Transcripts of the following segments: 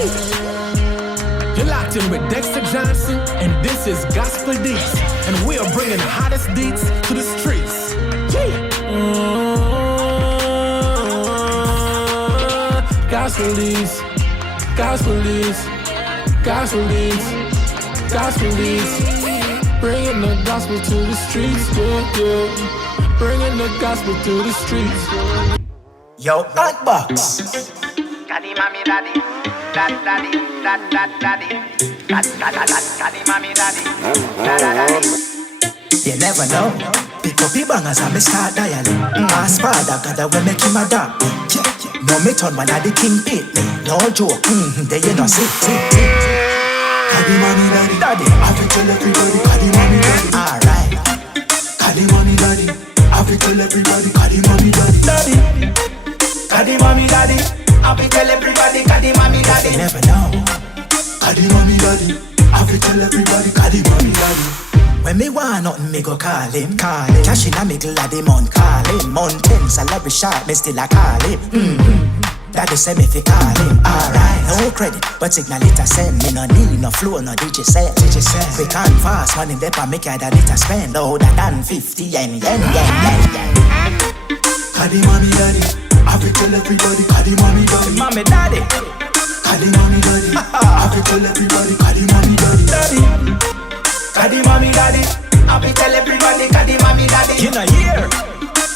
You're locked in with Dexter Johnson, and this is Gospel Deets, and we are bringing the hottest Deets to the streets. Gospel Deets, Gospel Deets, Gospel Deets, Gospel Deets, bringing the gospel to the streets, bringing the gospel to the streets. Yo, Hotbox. Daddy, mommy, daddy, daddy, daddy, daddy, mommy, daddy, daddy. You never know. Pick up the bangers and me start dialing. Ask Father God when make him adopt me. No me turn one of the king beat me. No joke. There you know see. Daddy, mommy, daddy, daddy. I will tell everybody. Daddy, mommy, daddy. Alright. Daddy, mommy, daddy. I will tell everybody. Daddy, mommy, daddy, daddy. Daddy, mommy, daddy. I will tell everybody. Daddy, mommy, daddy. You never know. Daddy, mommy, daddy. I will tell everybody. Daddy, mommy, daddy. When me want nothing, me go call him. Cash in a middle of the month, call him. Mountain salary sharp, me still a call him. Daddy say me fi call him. Alright, no credit, but signal it a send. Me no need no flow, no digicel. Quick and fast, money dep and make that it a spend. Louder than 50 yen. Caddy mommy daddy, I will tell everybody. Caddy mommy daddy, mommy daddy. Caddy mommy daddy, I will tell everybody. Caddy mommy daddy. Caddy mommy daddy, I will tell everybody. Caddy mommy daddy. You know here.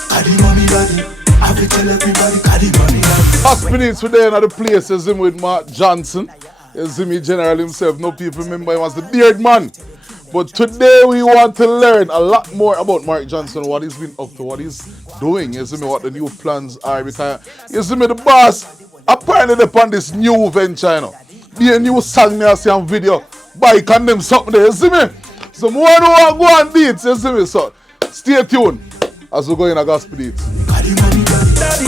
Caddy mommy daddy, I will tell everybody. Caddy mommy daddy. Hospitals today in the place is him with Mark Johnson. Is him general himself. No people remember him as the beard man. But today we want to learn a lot more about Mark Johnson, what he's been up to, what he's doing. You see me, what the new plans are. Because you see me, the boss apparently upon this new venture, you know. Be a new song me, I see on video. Bike and them something there, you see me? So more want to go on Deets, you see me? So stay tuned as we go in a Gospel Deets. Caddy mommy daddy,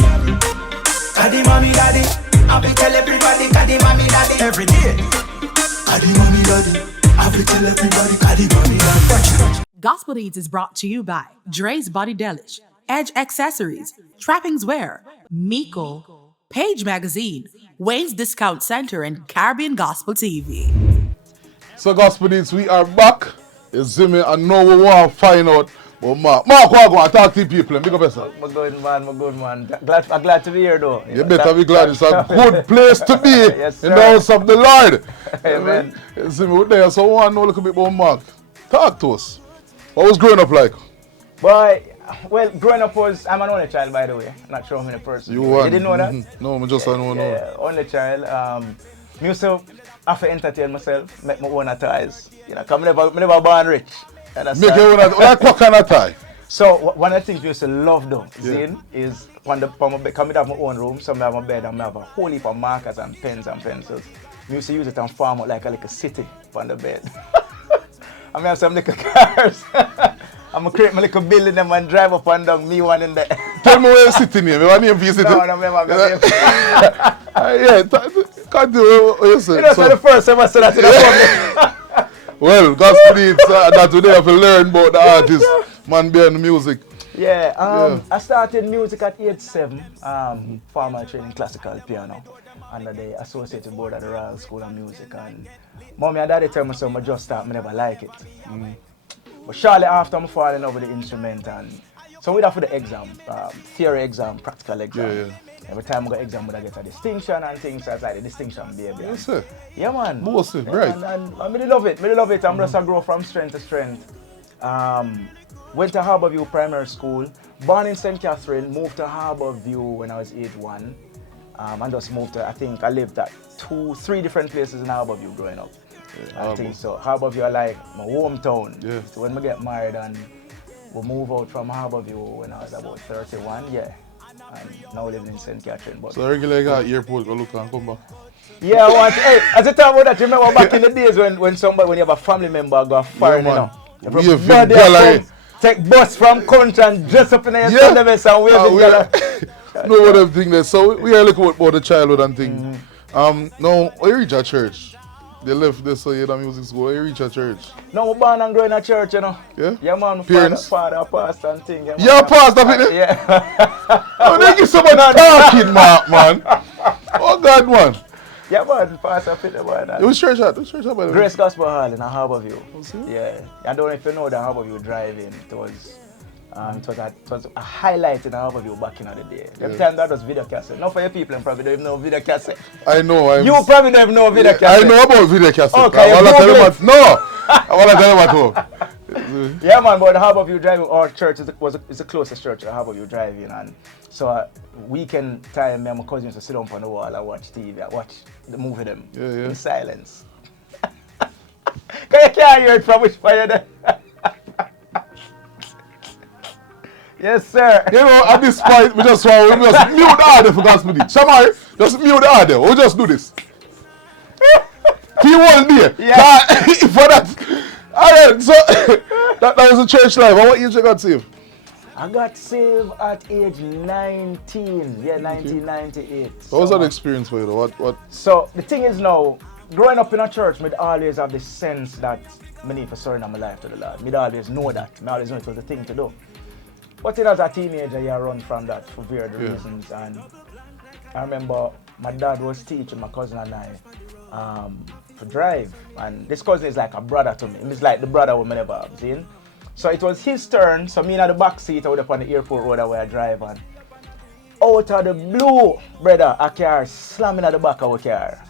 Caddy mommy daddy, I will tell everybody. Caddy mommy daddy, every day. Caddy mommy daddy, I will tell everybody. Caddy mommy daddy. Gospel Deets is brought to you by Dre's Body Delish, Edge Accessories, Trappings Wear, Miko, Page Magazine, Wayne's Discount Center, and Caribbean Gospel TV. So Gospel Deets, we are back. You see me, I know we want to find out. But Mark, what go and talk to people and big up yourself. I'm good man. I'm glad to be here though. You better be glad. It's a good place to be Yes, in the house of the Lord. Amen. You see me there, so I want to know a little bit about Mark. Talk to us. What was growing up like? Boy, well, growing up I'm an only child, by the way. I'm not sure how many persons. You won. You didn't know that? No, I just don't know. Yeah, only child. Me also have to entertain myself, make my own toys. You know, because I never born rich. Make your own, like what kind of tie? So one of the things we used to love though, Zane, is when my bed, come I have my own room, so I have my bed and I have a whole heap of markers and pens and pencils. I used to use it and farm out like a little city on the bed. I have some little cars. I'm going to create my little building them and drive up and down, me one in there. Tell me where you're sitting here. What name for you sitting? No, I never name. Yeah, can't do what you say. You know, so the first time I said that to the public. Well, Gospel Deets, that today I have to learn about the artist, man behind the music. Yeah, I started music at age 7, formal training classical piano under the Associated Board of the Royal School of Music. And mommy and daddy tell me so I just start, I never like it. But shortly after I fall in love with the instrument, and so we have for the exam, theory exam, practical exam. Yeah. Every time I go exam, I get a distinction and things. So it's like the distinction, baby. Yes, sir. Yeah, man. Mostly, yeah, right. And I really love it. I'm just a grow from strength to strength. Went to Harborview Primary School. Born in St. Catherine, moved to Harborview when I was age 1. And just moved to, I think I lived at 3 different places in Harborview growing up. I think so. Harborview are like my hometown. Yeah. So when we get married and we move out from Harborview when I was about 31, yeah. And now living in St. Catherine. But so regularly got airport, go look and come back. Yeah, hey, as a time about that, you remember back in the days when you have a family member go foreign, yeah, you know. Take bus from country and dress up in your Sunday best and waving no what I'm thinking there. So we are looking about the childhood and things. Now when you reach a church, they left this so you know music school, you reach a church. No, we're born and growing in a church, you know. Yeah? Yeah, man, father, pastor and thing. Yeah, pastor, yeah. Oh, they give so much talking, man. Oh, God, man. Yeah, man, Pastor Peter, man. It was church at? Which church at, by the way? Grace Gospel Hall in Harborview. see? Yeah. I don't know if you know the Harborview driving. It was a highlight in Harborview back in the day. Every time that was video cassette. Not for your people, probably don't even know video cassette. I know. You probably don't even know video cassette. I know about video cassette. Okay, I want to tell you what. No! I want to tell you what. Yeah, man, but the Harborview driving, our church is the closest church to the Harborview driving. And so weekend time, me and my cousins used to sit down on the wall and watch TV. I watch the movie them in silence. Because you can't hear it from which fire there. Yes, sir. You know, at this point, we just want to just mute the audio for God's minute. Somebody, just mute the audio. We'll just do this. He wasn't there. Yeah. For that. Alright, so that was a church life. What age you got saved? I got saved at age 19. Yeah, 1998. What was that experience for you though? What? So the thing is now, growing up in a church, I'd always have this sense that I need to surrender my life to the Lord. I'd always know that. I always know it was the thing to do. But as a teenager, you run from that for various reasons. And I remember my dad was teaching my cousin and I to drive. And this cousin is like a brother to me. He's like the brother we never have seen. So it was his turn. So me in the back seat, I was up on the airport road where I drive. And out of the blue, brother, a car slamming at the back of a car.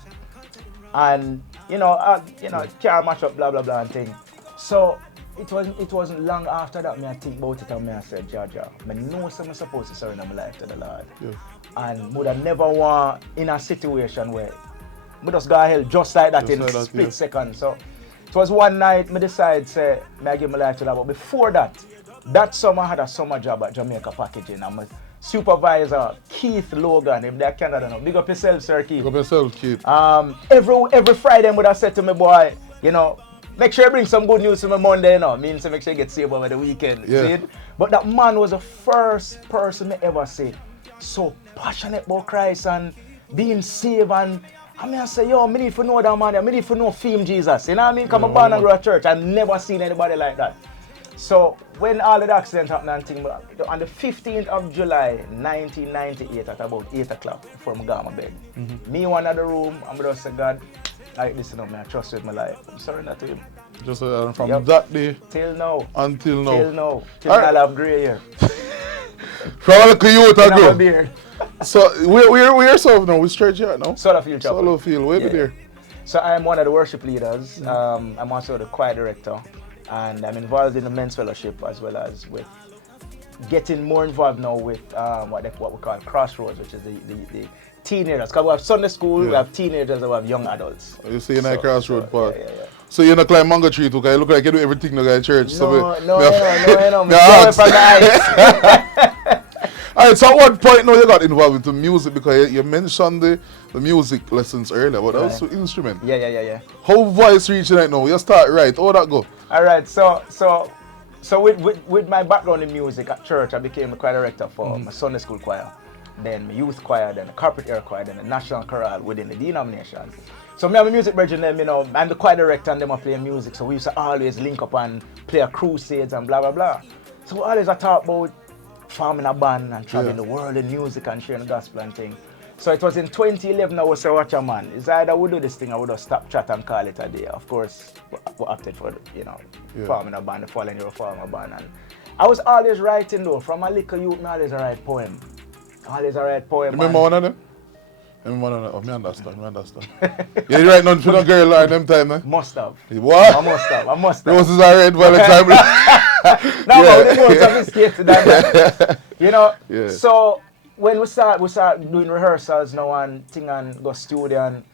And, car mash up, blah, blah, blah, and thing. So it wasn't long after that I think about it and I said, Jaja, I know I'm supposed to surrender my life to the Lord. Yeah. And would have never want in a situation where I just got hell just like that in a split second. So it was one night I decided say I give my life to the Lord. But before that summer I had a summer job at Jamaica Packaging. I'm a supervisor, Keith Logan, if they Canada now. Big up yourself, sir Keith. Big up yourself, Keith. Every Friday I would have said to me, boy, make sure you bring some good news to me Monday, means to make sure you get saved over the weekend. Yeah. See? But that man was the first person I ever see so passionate about Christ and being saved. And I say, I need to know that man, I need to know Fame Jesus. You know what I mean? Because I'm born and grew up church. I've never seen anybody like that. So when all of the accident happened and thing, on the 15th of July, 1998, at about 8 o'clock, before I got my bed, me one of the room, I'm just say, God, listen up, man, I trust with my life. I'm surrender to him. Just from that day till now. Until now. Till I have grey hair. From a little youth ago. So we're so now. Which church you at now? Solofield Chapel. Solofield, where be there? So I'm one of the worship leaders. I'm also the choir director. And I'm involved in the men's fellowship as well as with getting more involved now with what we call Crossroads, which is the teenagers. Because we have Sunday school, we have teenagers, and we have young adults. You see, in a Crossroad part. Yeah. So you're not climb mango tree too, because you look like you do everything in the church. No. Alright, so at what point now you got involved into music? Because you mentioned the music lessons earlier, but also instrument. Yeah. How voice reaching right now? You start right, how that go? Alright, so with my background in music at church, I became a choir director for my Sunday school choir, then my youth choir, then the corporate air choir, then the national chorale within the denomination. So me and my music brethren, I'm the choir director and them are playing music, so we used to always link up and play a crusades and blah blah blah. So we always talk about forming a band and traveling the world in music and sharing the gospel and thing. So it was in 2011 I was say, watch a man, it's either we do this thing or we just stop chat and call it a day. Of course, we opted for, forming a band, the following year forming a band. And I was always writing though, from a little youth, I always write poem. Remember one of them? Oh, me understand. You write none for no girl at them time, eh? Must have. What? I must have. Roses are red by the time. No, but they more sophisticated than that. Yeah. So when we start doing rehearsals now and thing and go studio and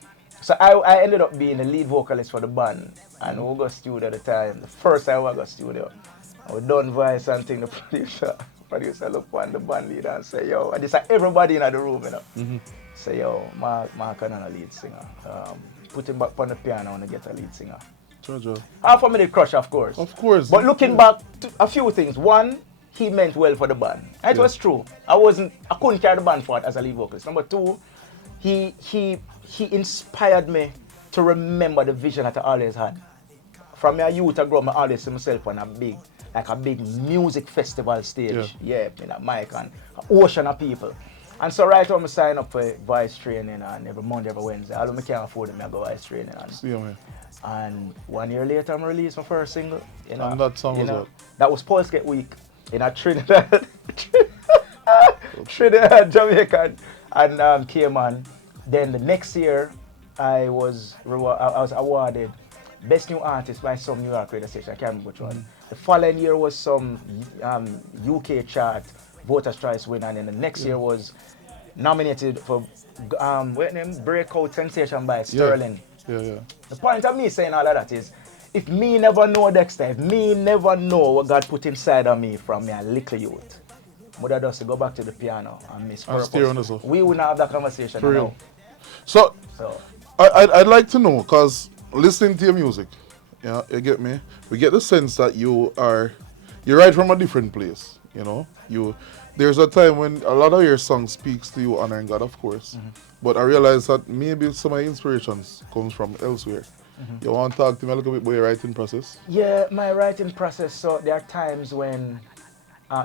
so I ended up being the lead vocalist for the band and we go studio at the time. The first time I go studio, I was done voice and thing, the producer look on the band leader and say, yo, and this everybody in the room, say, yo, Mark and a lead singer. Put him back on the piano and get a lead singer. Sure. Half a minute crush, of course. Of course. But looking back, to a few things. One, he meant well for the band. It was true. I couldn't carry the band forward as a lead vocalist. Number two, he inspired me to remember the vision that I always had. From my youth, I grew up, I always see myself on a big music festival stage. Yeah, in a mic and an ocean of people. And so right when I sign up for voice training and every Monday, every Wednesday, although I can't afford it, I go voice training. And 1 year later, I released my first single. You know, and that song was what? That was Pulse Get Weak in a Trinidad, Trinidad, Jamaica, and Cayman. Then the next year, I was awarded Best New Artist by some New York radio station. I can't remember which one. The following year was some UK chart Voters' Choice winner, and then the next year was nominated for Breakout Sensation by Sterling. Yeah. The point of me saying all of that is, if me never know Dexter, if me never know what God put inside of me from me a little youth, mother does to go back to the piano and miss purpose. We would not have that conversation for real. now. So I'd like to know, because listening to your music, yeah, you get me? We get the sense that you write from a different place, you know? There's a time when a lot of your songs speaks to you honoring God, of course. But I realize that maybe some of the inspirations comes from elsewhere. You want to talk to me a little bit about your writing process? Yeah, my writing process, so there are times when,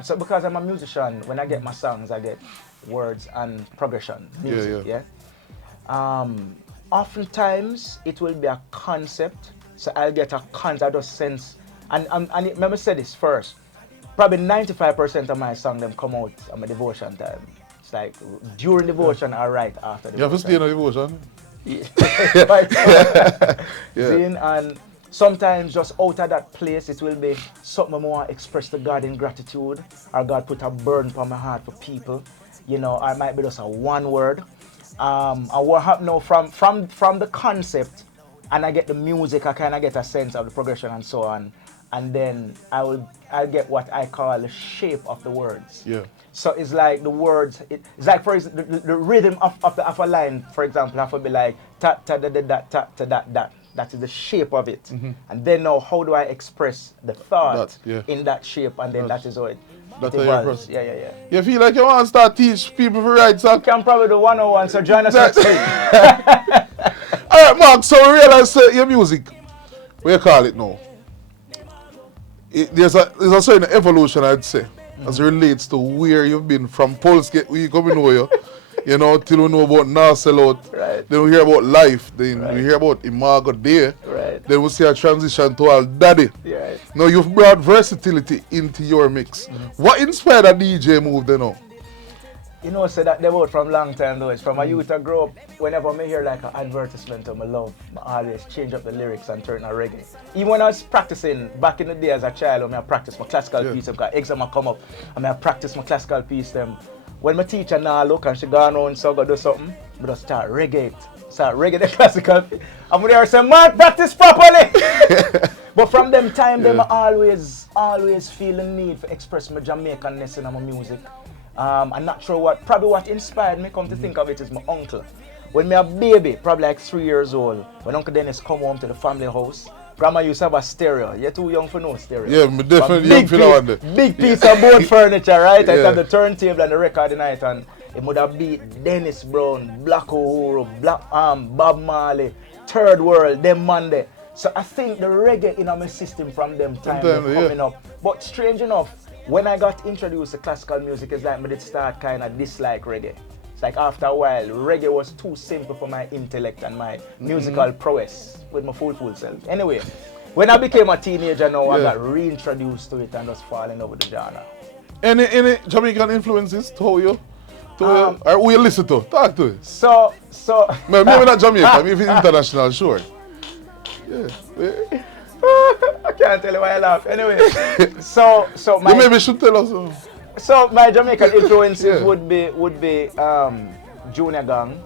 so because I'm a musician, when I get my songs, I get words and progression, music, yeah? Oftentimes, it will be a concept, so I'll get a concept, I just sense, and let me say this first, probably 95% of my songs them come out on my devotion time. It's like during devotion or right after devotion. You have to stay in a devotion? And sometimes just out of that place, it will be something I want to express to God in gratitude, or God put a burden on my heart for people. You know, I might be just a one word. And what happened now from the concept, and I get the music, I kind of get a sense of the progression and so on, and then I'll get what I call the shape of the words. Yeah. So it's like the words, it's like for example, the rhythm of a line, for example, have to be like ta ta da da da ta ta da da. That is the shape of it. And then now, how do I express the thought in that shape, and then that is how it evolves. Yeah. You feel like you want to start teach people to write songs? Can probably do 101, so join us next week. Alright, Mark, so we realize your music, what you call it now? There's a certain evolution, I'd say, as it relates to where you've been from Pulse Get Weak, come know you know, till we know about Now Sell Out. Right. Then we hear about Life, then we hear about Imago Day. Right. Then we see a transition to All Daddy. Right. Now you've brought versatility into your mix. What inspired a DJ move then now? You know, say that they wrote from long time though. It's from a youth I grew up. Whenever I hear like an advertisement of my love, I always change up the lyrics and turn to reggae. Even when I was practicing back in the day as a child, when I practice my classical piece, because exam come up, and I practice my classical piece them. When my teacher now look and she gone around so go do something, but just start reggae it. Start reggae the classical piece. I'm there say, "Mark, practice properly." But from them time, them I always feel the need to express my Jamaicanness in my music. I'm not sure probably what inspired me, come to think of it, is my uncle. When me a baby, probably like 3 years old, when Uncle Dennis come home to the family house, Grandma used to have a stereo. You're too young for no stereo. Yeah, I'm definitely young for that one. Big piece of board furniture, right? I have the turntable and the record tonight, and it would have beat Dennis Brown, Black Uhuru, Bob Marley, Third World, them Monday. So I think the reggae in my system from them time coming up. But strange enough, when I got introduced to classical music, it's like I did start kind of dislike reggae. It's like after a while, reggae was too simple for my intellect and my musical prowess with my full self. Anyway, when I became a teenager now, I got reintroduced to it and just falling over the genre. Any Jamaican influences to you? Or who you listen to? Talk to it. So maybe not Jamaica, maybe international, sure. Yeah. I can't tell you why I laugh. Anyway, so my you maybe should tell us. So my Jamaican influences would be Junior Gang.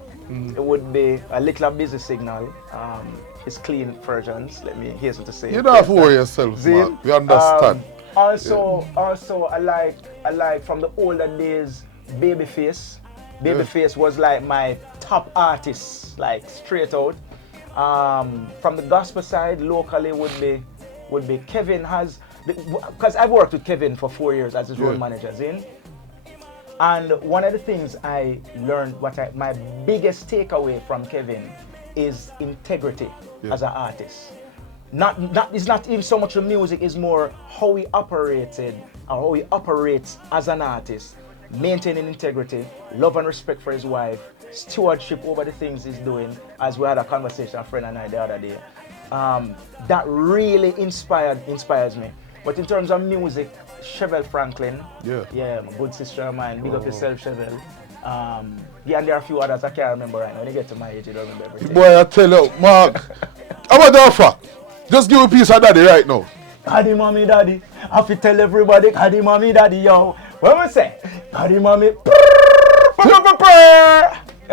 It would be a little busy signal. His clean versions. Let me hasten to say. You don't have to worry yourself, man. We understand. Also, I like from the older days, Babyface. Babyface was like my top artist, like straight out. From the gospel side, locally would be Kevin has, because I've worked with Kevin for 4 years as his road manager, and one of the things I learned, my biggest takeaway from Kevin is integrity as an artist. It's not even so much the music, it's more how he operated or how he operates as an artist. maintaining integrity, love and respect for his wife, stewardship over the things he's doing, as we had a conversation, a friend and I the other day. That really inspires me. But in terms of music, Chevelle Franklin, my good sister of mine, big up yourself, Chevelle. And there are a few others I can't remember right now. When you get to my age, you don't remember everything. Boy, I tell you, Mark, how about that fact? Just give a piece of daddy right now. Daddy, mommy, daddy. I have to tell everybody, daddy, mommy, daddy, yo. What am I say? Daddy, mommy. You have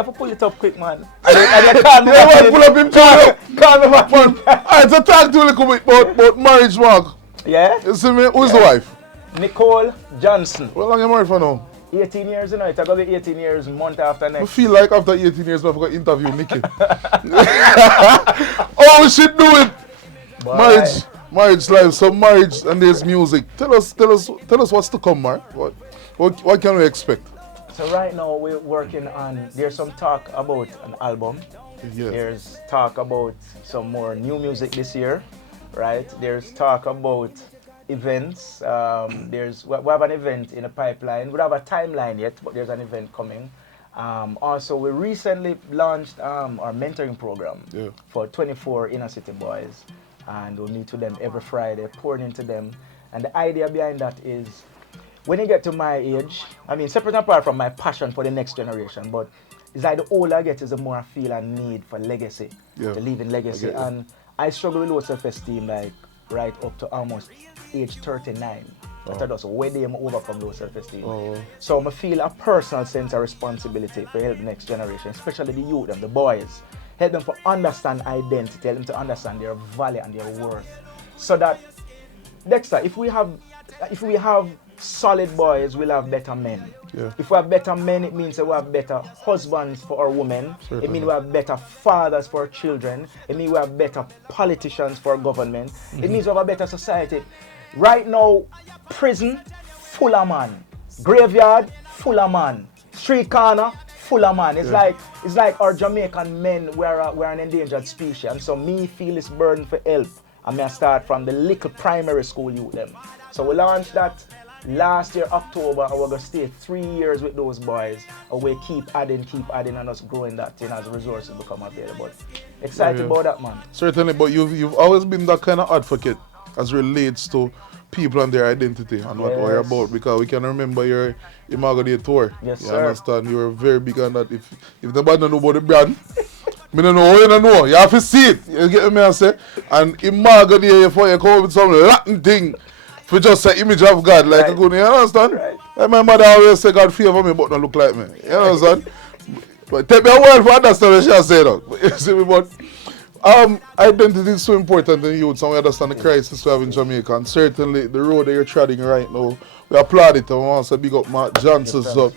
to pull it up quick, man. I can't pull up him too. Can't Alright, so talk to a little bit about marriage, Mark. Yeah? You see me? Who's the wife? Nicole Johnson. How long you married for now? 18 years, you know. It's going to be 18 years, month after next. I feel like after 18 years, I forgot to interview Nikki. Oh, she do it. Marriage life, so marriage and there's music. Tell us what's to come, Mark. What can we expect? So right now we're working on, there's some talk about an album. Yeah. There's talk about some more new music this year, right? There's talk about events. We have an event in the pipeline. We don't have a timeline yet, but there's an event coming. Also, we recently launched our mentoring program for 24 inner city boys. And we'll meet with them every Friday, pouring into them. And the idea behind that is, when you get to my age, I mean, separate and apart from my passion for the next generation, but it's like the older I get, is the more I feel a need for legacy, to leave in legacy. And I struggle with low self-esteem, like right up to almost age 39. That I just way they overcome low self-esteem. So I feel a personal sense of responsibility for help the next generation, especially the youth and the boys. Help them to understand identity, help them to understand their value and their worth. So that, Dexter, if we have solid boys, we'll have better men. If we have better men, it means that we have better husbands for our women. It means we have better fathers for our children. It means we have better politicians for our government. It means we have a better society. Right now, prison, full of man. Graveyard, full of man. Street corner, full of man. It's like our Jamaican men, we're an endangered species. And so me feel this burden for help. I may start from the little primary school youth them. So we launched that last year, October, and we're going to stay 3 years with those boys. And we keep adding and us growing that thing as resources become available. Excited about that, man. Certainly, but you've always been that kind of advocate as relates to people and their identity and what we're about, because we can remember your Imago Day tour. Yes, you sir. understand? You were very big on that. If nobody know about the brand, me don't know, you don't know. You have to see it. You get me, I say? And Imago Day, you come up with some Latin thing for just an image of God, like a good, you understand? Like my mother always say, God favor me, but not look like me. You understand? But take me a while for understand what she say that. You see me, but identity is so important in youth, and we understand the crisis we have in Jamaica, and certainly the road that you're treading right now, we applaud it, and we want to big up Mark Johnson. So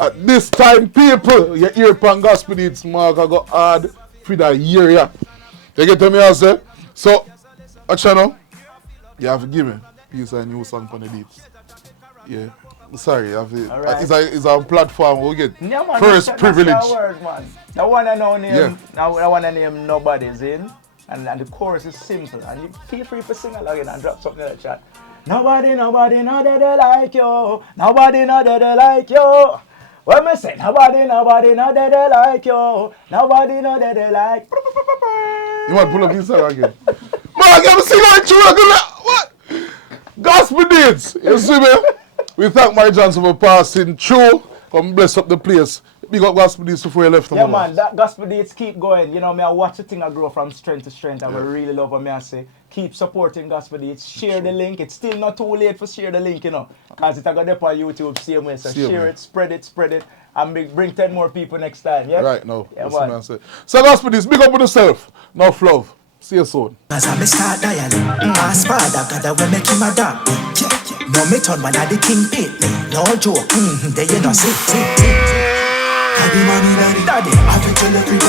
at this time, people, you hear pan gospel Deets, Mark, I got hard for that year, You get to me, I say? So, actually, you have to give me a piece of a new song for the Deets. Yeah. Sorry, you have to, it's a platform we get first privilege. That's the word, man. The one I know name, the one I name Nobody's in, and the chorus is simple, and you feel free to sing along and drop something in the chat. Nobody, no they like you. Nobody, no they like you. What am I saying? Nobody, no they like you. Nobody, no they like. You want to pull up this song again? Mark, you sing like you. What? Gospel Deets. You see me? We thank Mark Johnson for passing through. Come bless up the place. Big up Gospel Deets before you left. Yeah, man, that Gospel Deets keep going. You know, I watch the thing I grow from strength to strength, and I really love what I say. Keep supporting Gospel Deets. Share the link. It's still not too late for share the link, you know, because it's going to go on YouTube same way. So share it, spread it, and bring 10 more people next time. Yeah, right now. Yeah, that's what I say. So Gospel Deets, big up with yourself. Enough love. See you soon. As I start dialing, ask Father God when make him a dog. No me turn one of the king beat me. No joke, they you know see. Daddy, mommy, daddy, I have to tell everybody.